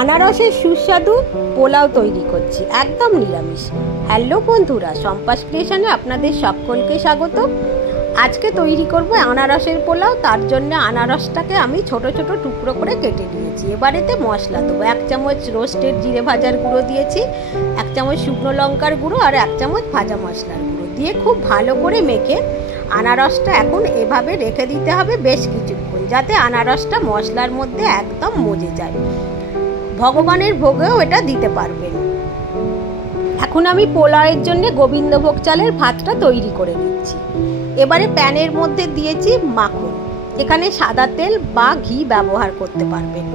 আনারসের সুস্বাদু পোলাও তৈরি করছি, একদম নিরামিষ। হ্যালো বন্ধুরা, সম্পাস ক্রিয়েশনে আপনাদের সকলকে স্বাগত। আজকে তৈরি করব আনারসের পোলাও। তার জন্য আনারসটাকে আমি ছোট ছোট টুকরো করে কেটে নিয়েছি। এবারেতে মশলা দেবো। 1 চামচ রোস্টেড জিরে ভাজার গুঁড়ো দিয়েছি, 1 চামচ শুকনো লঙ্কার গুঁড়ো আর 1 চামচ ভাজা মশলার গুঁড়ো দিয়ে খুব ভালো করে মেখে আনারসটা এখন এভাবে রেখে দিতে হবে বেশ কিছুক্ষণ, যাতে আনারসটা মশলার মধ্যে একদম মজে যায়। ভগবানের ভোগেও এটা দিতে পারবেন। এখন আমি পোলাওয়ের জন্য গোবিন্দভোগ চালের ভাতটা তৈরি করে নিচ্ছি। এবারে প্যানের মধ্যে দিয়েছি মাখন, এখানে সাদা তেল বা ঘি ব্যবহার করতে পারবেন।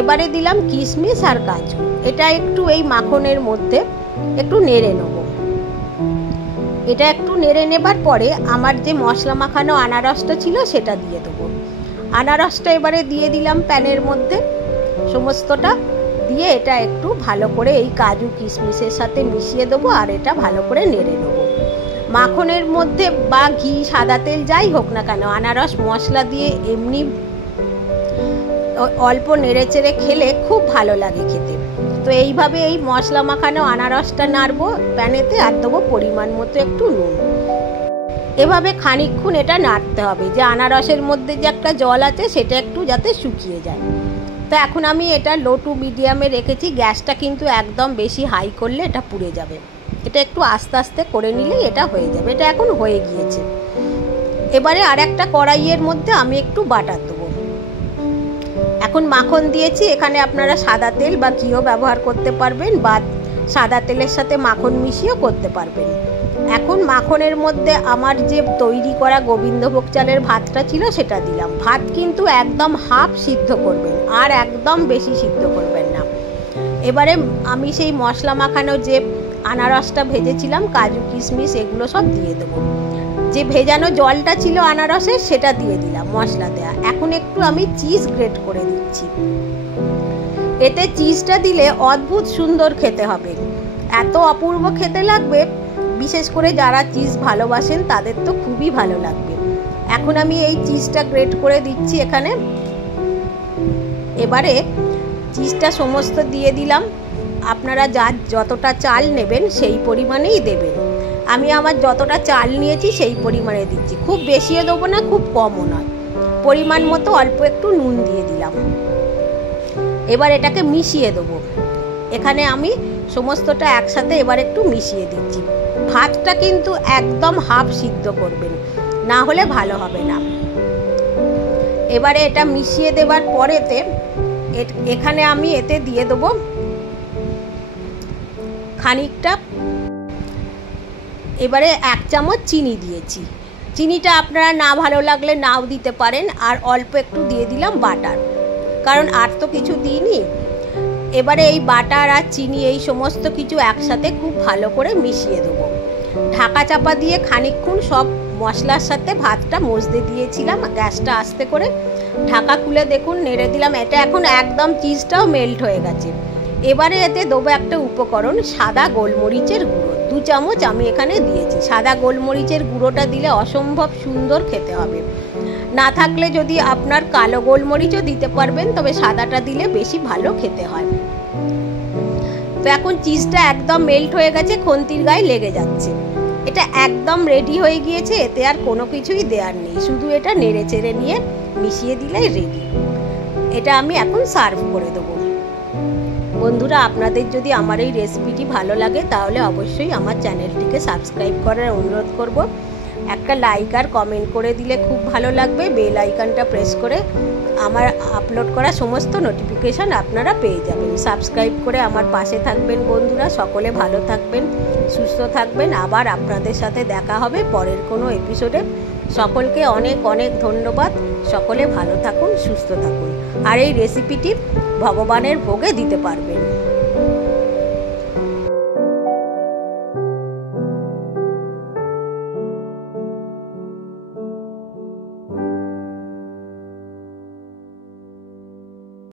এবারে দিলাম কিশমিশ আর কাজু। এটা একটু এই মাখনের মধ্যে একটু নেড়ে নেব। এটা একটু নেড়ে নেবার পরে আমার যে মশলা মাখানো আনারসটা ছিল সেটা দিয়ে দেবো। আনারসটা এবারে দিয়ে দিলাম প্যানের মধ্যে, সমস্তটা দিয়ে এটা একটু ভালো করে এই কাজু কিশমিশের সাথে মিশিয়ে দেবো আর এটা ভালো করে নেড়ে নেবো। মাখনের মধ্যে বা ঘি সাদা তেল যাই হোক না কেন, আনারস মশলা দিয়ে এমনি অল্প নেড়ে চেড়ে খেলে খুব ভালো লাগে খেতে। তো এইভাবে এই মশলা মাখানো আনারসটা নাড়বো প্যানেতে আর দেবো পরিমাণ মতো একটু নুন। এভাবে খানিকক্ষণ এটা নাড়তে হবে, যে আনারসের মধ্যে যে একটা জল আছে সেটা একটু যাতে শুকিয়ে যায়। তো এখন আমি এটা লো টু মিডিয়ামে রেখেছি। গ্যাসটা কিন্তু একদম বেশি হাই করলে এটা পুড়ে যাবে। এটা একটু আস্তে আস্তে করে নিলেই এটা হয়ে যাবে। এটা এখন হয়ে গিয়েছে। এবারে আর একটা কড়াইয়ের মধ্যে আমি একটু বাটার দেবো। এখন মাখন দিয়েছি, এখানে আপনারা সাদা তেল বা ঘিও ব্যবহার করতে পারবেন বা সাদা তেলের সাথে মাখন মিশিয়েও করতে পারবেন। এখন মাখনের মধ্যে আমার যে তৈরি করা গোবিন্দভোগ চালের ভাতটা ছিল সেটা দিলাম। ভাত কিন্তু একদম হাফ সিদ্ধ করবেন আর একদম বেশি সিদ্ধ করবেন না। এবারে আমি সেই মশলা মাখানো যে আনারসটা ভেজেছিলাম, কাজু কিশমিশ এগুলো সব দিয়ে দেবো। যে ভেজানো জলটা ছিল আনারসের সেটা দিয়ে দিলাম মশলা দেয়া। এখন একটু আমি চিজ গ্রেট করে দিচ্ছি। এতে চিজটা দিলে অদ্ভুত সুন্দর খেতে হবে, এত অপূর্ব খেতে লাগবে। বিশেষ করে যারা চিজ ভালোবাসেন তাদের তো খুবই ভালো লাগবে। এখন আমি এই চিজটা গ্রেট করে দিচ্ছি এখানে। এবারে চিজটা সমস্ত দিয়ে দিলাম। আপনারা যতটা চাল নেবেন সেই পরিমাণেই দেবেন। আমি আমার যতটা চাল নিয়েছি সেই পরিমাণে দিচ্ছি। খুব বেশিও দেবো না, খুব কমও নয়। পরিমাণ মতো অল্প একটু নুন দিয়ে দিলাম। এবার এটাকে মিশিয়ে দেবো। এখানে আমি সমস্তটা একসাথে এবার একটু মিশিয়ে দিচ্ছি। ভাতটা কিন্তু একদম হাফ সিদ্ধ করবেন, না হলে ভালো হবে না। এবারে এটা মিশিয়ে দেবার পরেতে এখানে আমি এতে দিয়ে দেবো খানিকটা, এবারে 1 চামচ চিনি দিয়েছি। চিনিটা আপনারা না ভালো লাগলে নাও দিতে পারেন। আর অল্প একটু দিয়ে দিলাম বাটার, কারণ আর তো কিছু দিইনি। এবারে এই বাটার আর চিনি এই সমস্ত কিছু একসাথে খুব ভালো করে মিশিয়ে দেবো। ঢাকা চাপা দিয়ে খানিকক্ষণ সব মশলার সাথে ভাতটা মজতে দিয়েছিলাম। গ্যাসটা আস্তে করে ঢাকা খুলে দেখুন নেড়ে দিলাম। এটা এখন একদম চিজটাও মেল্ট হয়ে গেছে। এবারে এতে দেবো একটা উপকরণ, সাদা গোলমরিচের গুঁড়ো। 2 চামচ আমি এখানে দিয়েছি। সাদা গোলমরিচের গুঁড়োটা দিলে অসম্ভব সুন্দর খেতে হবে। না থাকলে যদি আপনার কালো গোলমরিচও দিতে পারবেন, তবে সাদাটা দিলে বেশি ভালো খেতে হয়। তো এখন চিজটা একদম মেল্ট হয়ে গেছে, খুন্তির গায়ে লেগে যাচ্ছে। এটা একদম রেডি হয়ে গিয়েছে। এতে আর কোনো কিছুই দেওয়ার নেই, শুধু এটা নেড়ে চেড়ে নিয়ে মিশিয়ে দিলেই রেডি। এটা আমি এখন সার্ভ করে দেবো। বন্ধুরা, আপনাদের যদি আমার এই রেসিপিটি ভালো লাগে তাহলে অবশ্যই আমার চ্যানেলটিকে সাবস্ক্রাইব করার অনুরোধ করব। একটা লাইক আর কমেন্ট করে দিলে খুব ভালো লাগবে। বেল আইকনটা প্রেস করে আমার আপলোড করা সমস্ত নোটিফিকেশান আপনারা পেয়ে যাবেন। সাবস্ক্রাইব করে আমার পাশে থাকবেন বন্ধুরা। সকলে ভালো থাকবেন, সুস্থ থাকবেন। আবার আপনাদের সাথে দেখা হবে পরের কোনো এপিসোডে। সকলকে অনেক অনেক ধন্যবাদ। সকলে ভালো থাকুন, সুস্থ থাকুন আর এই রেসিপিটি ভগবানের ভোগে দিতে পারবেন।